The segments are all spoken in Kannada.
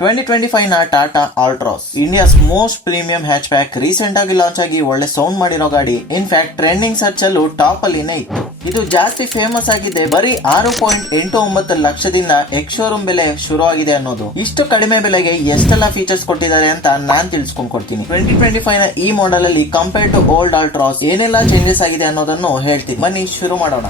2025 ನ Tata Altroz India's most premium hatchback recent ಆಗಿ ಲಾಂಚ್ ಆಗಿ ಒಳ್ಳೆ ಸೌಂಡ್ ಮಾಡಿರೋ ಗಾಡಿ. ಇನ್ಫ್ಯಾಕ್ಟ್ ಟ್ರೆಂಡಿಂಗ್ ಸರ್ಚ್ ಅಲ್ಲೂ ಟಾಪ್ ಅಲ್ಲಿನೇ ಇತ್ತು. ಇದು ಜಾಸ್ತಿ ಫೇಮಸ್ ಆಗಿದೆ ಬರೀ 6.89 ಲಕ್ಷದಿಂದ ಎಕ್ಸ್ ಶೋರೂಮ್ ಬೆಲೆ ಶುರು ಆಗಿದೆ ಅನ್ನೋದು. ಇಷ್ಟು ಕಡಿಮೆ ಬೆಲೆಗೆ ಎಷ್ಟೆಲ್ಲ ಫೀಚರ್ಸ್ ಕೊಟ್ಟಿದ್ದಾರೆ ಅಂತ ನಾನ್ ತಿಳಿಸ್ಕೊಂಡ್ ಕೊಡ್ತೀನಿ. 2025 ನ ಈ ಮಾಡೆಲ್ ಅಲ್ಲಿ ಕಂಪೇರ್ ಟು ಓಲ್ಡ್ ಆಲ್ಟ್ರಾಸ್ ಏನೆಲ್ಲ ಚೇಂಜಸ್ ಆಗಿದೆ ಅನ್ನೋದನ್ನು ಹೇಳ್ತೀನಿ. ಬನ್ನಿ ಶುರು ಮಾಡೋಣ.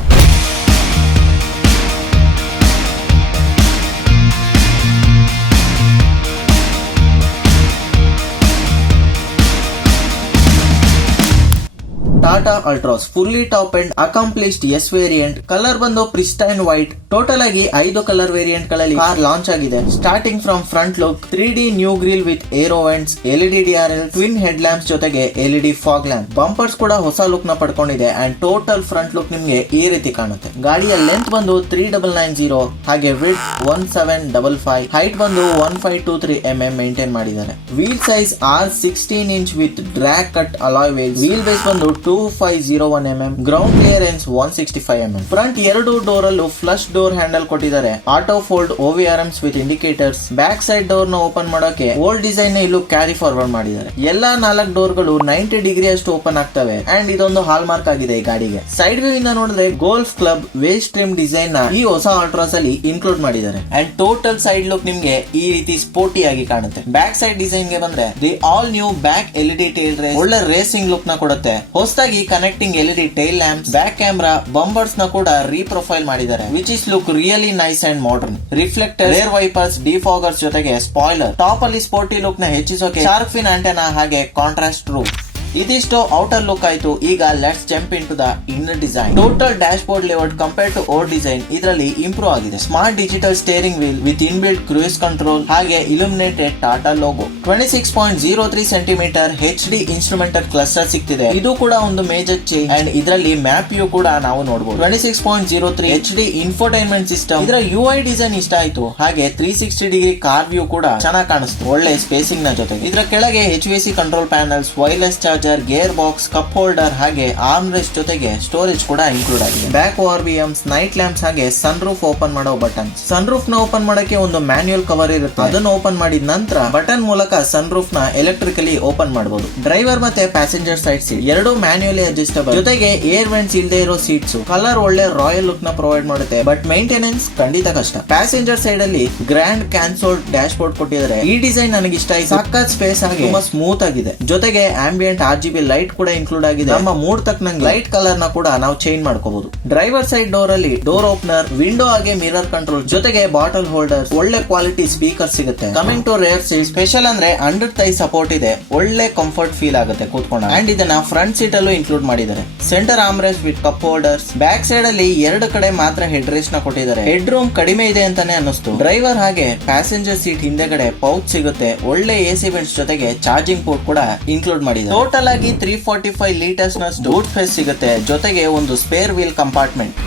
Tata Altroz fully top and accomplished S variant. Colour ಬಂದು ಪ್ರಿಸ್ಟೈನ್ ವೈಟ್. ಟೋಟಲ್ ಆಗಿ 5 ಕಲರ್ ವೇರಿಯಂಟ್ ಗಳಲ್ಲಿ ಕಾರ್ ಲಾಂಚ್ ಆಗಿದೆ. Starting from front look 3D new grill with aero vents, LED DRL, twin head lamps ಜೊತೆಗೆ LED ಫಾಗ್ ಲ್ಯಾಂಪ್. ಬಂಪರ್ಸ್ ಕೂಡ ಹೊಸ ಲುಕ್ ನ ಪಡ್ಕೊಂಡಿದೆ ಅಂಡ್ ಟೋಟಲ್ ಫ್ರಂಟ್ ಲುಕ್ ನಿಮ್ಗೆ ಈ ರೀತಿ ಕಾಣುತ್ತೆ. ಗಾಡಿಯ ಲೆಂತ್ ಬಂದು 3990, ಹಾಗೆ ವಿಡ್ತ್ 1755, ಹೈಟ್ ಬಂದು 1523 mm ಮೇಂಟೈನ್ ಮಾಡಿದ್ದಾರೆ. Wheel size R16 inch with drag cut alloy wheels. Wheel base ಬಂದು 2501 mm, ground clearance 165 mm. Front 2 door ಅಲ್ಲೂ ಫ್ಲಶ್ ಡೋರ್ ಹ್ಯಾಂಡಲ್ ಕೊಟ್ಟಿದ್ದಾರೆ. Auto fold OVRMs with indicators. Back side door ನ ಓಪನ್ ಮಾಡೋಕೆ ಓಲ್ಡ್ ಡಿಸೈನ್ ನ ಇಲ್ಲೂ ಕ್ಯಾರಿ ಫಾರ್ವರ್ಡ್ ಮಾಡಿದ್ದಾರೆ. ಎಲ್ಲಾ 4 ಡೋರ್ ಗಳು 90 ಡಿಗ್ರಿ ಅಷ್ಟು ಓಪನ್ ಆಗ್ತವೆ ಅಂಡ್ ಇದೊಂದು ಹಾಲ್ ಮಾರ್ಕ್ ಆಗಿದೆ ಈ ಗಾಡಿಗೆ. ಸೈಡ್ ವ್ಯೂ ಇಂದ ನೋಡಿದ್ರೆ golf club waste trim design ನ ಈ ಹೊಸ ಆಲ್ಟ್ರಾಸ್ ಅಲ್ಲಿ ಇನ್ಕ್ಲೂಡ್ ಮಾಡಿದ್ದಾರೆ ಅಂಡ್ ಟೋಟಲ್ ಸೈಡ್ ಲುಕ್ ನಿಮ್ಗೆ ಈ ರೀತಿ ಸ್ಪೋರ್ಟಿ ಆಗಿ ಕಾಣುತ್ತೆ. ಬ್ಯಾಕ್ ಸೈಡ್ ಡಿಸೈನ್ ಗೆ ಬಂದ್ರೆ the all new back LED tail race ಒಳ್ಳೆ ರೇಸಿಂಗ್ ಲುಕ್ ನ ಕೊಡುತ್ತೆ. ಹೊಸದಾಗಿ connecting LED tail lamps, back camera, bumpers ನ ಕೂಡ ರೀಪ್ರೊಫೈಲ್ ಮಾಡಿದ್ದಾರೆ which is look really nice and modern. Reflector, rear wipers, defoggers ಜೊತೆಗೆ ಸ್ಪಾಯ್ಲರ್. ಟಾಪ್ ಅಲ್ಲಿ ಸ್ಪೋರ್ಟಿ ಲುಕ್ ನ ಹೆಚ್ಚಿಸೋಕೆ ಶಾರ್ಕ್ ಫಿನ್ ಆಂಟೆನಾ ಹಾಗೆ ಕಾಂಟ್ರಾಸ್ಟ್ ರೂಫ್. ಇದಿಷ್ಟು ಔಟರ್ ಲುಕ್ ಆಯ್ತು. ಈಗ let's jump into the inner design. Total dashboard layout compare to old design ಇದರಲ್ಲಿ ಇಂಪ್ರೂವ್ ಆಗಿದೆ. Smart digital steering wheel with inbuilt cruise control ಹಾಗೆ illuminated Tata logo. 26.03 centimetre HD instrumental cluster ಸಿಗ್ತಿದೆ. ಇದು ಕೂಡ ಒಂದು ಮೇಜರ್ ಚೇಂಜ್ ಅಂಡ್ ಇದರಲ್ಲಿ ಮ್ಯಾಪ್ ವ್ಯೂ ಕೂಡ ನಾವು ನೋಡಬಹುದು. 26.03 HD ಇನ್ಫೋಟೈನ್ಮೆಂಟ್ ಸಿಸ್ಟಮ್. ಇದರ UI ಡಿಸೈನ್ ಇಷ್ಟ ಆಯ್ತು. ಹಾಗೆ 360 ಡಿಗ್ರಿ ಕಾರ್ ವ್ಯೂ ಕೂಡ ಚೆನ್ನಾಗಿ ಕಾಣಿಸ್ತು ಒಳ್ಳೆ ಸ್ಪೇಸಿಂಗ್ ನ ಜೊತೆಗೆ. ಇದರ ಕೆಳಗೆ HVAC control panels, wireless charger, gear box, cup holder ಹಾಗೆ ಆರ್ಮ್ ರೆಸ್ಟ್ ಜೊತೆಗೆ ಸ್ಟೋರೇಜ್ ಕೂಡ ಇನ್ಕ್ಲೂಡ್ ಆಗಿದೆ. ಬ್ಯಾಕ್ ORVMs, ನೈಟ್ ಲ್ಯಾಂಪ್ಸ್ ಹಾಗೆ ಸನ್ ರೂಫ್ ಓಪನ್ ಮಾಡೋ ಬಟನ್. ಸನ್ ರೂಫ್ ನ ಓಪನ್ ಮಾಡಕ್ಕೆ ಒಂದು ಮ್ಯಾನ್ಯುಯಲ್ ಕವರ್ ಇರುತ್ತೆ. ಅದನ್ನು ಓಪನ್ ಮಾಡಿದ ನಂತರ ಬಟನ್ ಮೂಲಕ ಸನ್ ರೂಫ್ ನ ಎಲೆಕ್ಟ್ರಿಕಲಿ ಓಪನ್ ಮಾಡಬಹುದು. ಡ್ರೈವರ್ ಮತ್ತೆ ಪ್ಯಾಸೆಂಜರ್ ಸೈಡ್ ಸೀಟ್ ಎರಡು ಮ್ಯಾನ್ಯುಯಲಿ ಅಡ್ಜಸ್ಟಬಲ್ ಜೊತೆಗೆ ಏರ್ ವೆಂಟ್ಸ್ ಇಲ್ಲದೆ ಇರೋ ಸೀಟ್ಸ್. ಕಲರ್ ಒಳ್ಳೆ ರಾಯಲ್ ಲುಕ್ ನ ಪ್ರೊವೈಡ್ ಮಾಡುತ್ತೆ ಬಟ್ ಮೇಂಟೆನೆನ್ಸ್ ಖಂಡಿತ ಕಷ್ಟ. ಪ್ಯಾಸೆಂಜರ್ ಸೈಡ್ ಅಲ್ಲಿ ಗ್ರ್ಯಾಂಡ್ ಕ್ಯಾನ್ಸೋಲ್ಡ್ ಡ್ಯಾಶ್ ಬೋರ್ಡ್ ಕೊಟ್ಟಿದ್ದಾರೆ. ಈ ಡಿಸೈನ್ ನನಗೆ ಇಷ್ಟ ಆಯ್ತು. ಸಖತ್ ಸ್ಪೇಸ್ ಆಗಿ ತುಂಬಾ ಸ್ಮೂತ್ ಆಗಿದೆ. ಜೊತೆಗೆ ಆಂಬಿಯಂಟ್ RGB ಲೈಟ್ ಕೂಡ ಇನ್ಕ್ಲೂಡ್ ಆಗಿದೆ. ನಮ್ಮ ಮೂಡ್ ತಕ್ಕನಂಗೆ ಲೈಟ್ ಕಲರ್ ನ ಕೂಡ ನಾವು ಚೇಂಜ್ ಮಾಡ್ಕೋಬಹುದು. ಡ್ರೈವರ್ ಸೈಡ್ ಡೋರ್ ಅಲ್ಲಿ ಡೋರ್ ಓಪನರ್, ವಿಂಡೋ ಹಾಗೆ ಮಿರರ್ ಕಂಟ್ರೋಲ್ ಜೊತೆಗೆ ಬಾಟಲ್ ಹೋಲ್ಡರ್, ಒಳ್ಳೆ ಕ್ವಾಲಿಟಿ ಸ್ಪೀಕರ್ ಸಿಗುತ್ತೆ. Coming to rear seat, special ಅಂದ್ರೆ ಅಂಡರ್ ಥೈ ಸಪೋರ್ಟ್ ಇದೆ. ಒಳ್ಳೆ ಕಂಫರ್ಟ್ ಫೀಲ್ ಆಗುತ್ತೆ ಕೂತ್ಕೊಂಡ ಅಂಡ್ ಇದನ್ನ ಫ್ರಂಟ್ ಸೀಟ್ ಅಲ್ಲೂ ಇನ್ಕ್ಲೂಡ್ ಮಾಡಿದ್ದಾರೆ. Centre armrest with cup holders. Back side ಅಲ್ಲಿ 2 ಕಡೆ ಮಾತ್ರ ಹೆಡ್ ರೆಸ್ಟ್ ನ ಕೊಟ್ಟಿದ್ದಾರೆ. ಹೆಡ್ ರೂಮ್ ಕಡಿಮೆ ಇದೆ ಅಂತಾನೆ ಅನ್ನಿಸ್ತು. ಡ್ರೈವರ್ ಹಾಗೆ ಪ್ಯಾಸೆಂಜರ್ ಸೀಟ್ ಹಿಂದೆಗಡೆ ಪೌಚ್ ಸಿಗುತ್ತೆ. ಒಳ್ಳೆ AC ವೆಂಟ್ಸ್ ಜೊತೆಗೆ ಚಾರ್ಜಿಂಗ್ ಪೋರ್ಟ್ ಕೂಡ ಇನ್ಕ್ಲೂಡ್ ಮಾಡಿದ್ದಾರೆ. ಟೋಟಲ್ ಆಗಿ 345 ಲೀಟರ್ಸ್ ನ ಡೂಟ್ ಫೇಸ್ ಸಿಗುತ್ತೆ. ಜೊತೆಗೆ ಒಂದು ಸ್ಪೇರ್ ವೀಲ್ ಕಂಪಾರ್ಟ್ಮೆಂಟ್.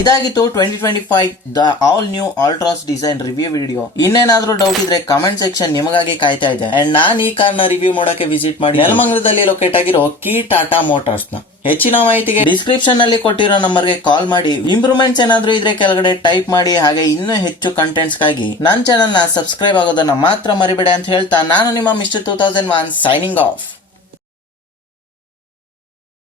ಇದಾಗಿತ್ತು 2025 the all new Altroz design review video. ಇನ್ನೇನಾದ್ರೂ ಡೌಟ್ ಇದ್ರೆ ಕಮೆಂಟ್ ಸೆಕ್ಷನ್ ನಿಮಗಾಗಿ ಕಾಯ್ತಾ ಇದೆ. ಅಂಡ್ ನಾನು ಈ ಕಾರ್ ನ ರಿವ್ಯೂ ಮಾಡೋಕೆ ವಿಸಿಟ್ ಮಾಡಿ ನೆಲಮಂಗಲದಲ್ಲಿ ಲೊಕೇಟ್ ಆಗಿರೋ ಕೀ ಟಾಟಾ ಮೋಟಾರ್ಸ್ ನ. ಹೆಚ್ಚಿನ ಮಾಹಿತಿಗೆ ಡಿಸ್ಕ್ರಿಪ್ಷನ್ ನಲ್ಲಿ ಕೊಟ್ಟಿರೋ ನಂಬರ್ಗೆ ಕಾಲ್ ಮಾಡಿ. ಇಂಪ್ರೂವ್ಮೆಂಟ್ಸ್ ಏನಾದ್ರೂ ಇದ್ರೆ ಕೆಳಗಡೆ ಟೈಪ್ ಮಾಡಿ. ಹಾಗೆ ಇನ್ನೂ ಹೆಚ್ಚು ಕಂಟೆಂಟ್ಸ್ ಗಾಗಿ ನನ್ನ ಚಾನೆಲ್ ನ ಸಬ್ಸ್ಕ್ರೈಬ್ ಆಗೋದನ್ನ ಮಾತ್ರ ಮರಿಬೇಡಿ ಅಂತ ಹೇಳ್ತಾ ನಾನು ನಿಮ್ಮ ಮಿಸ್ಟರ್ 2001 ಸೈನಿಂಗ್ ಆಫ್.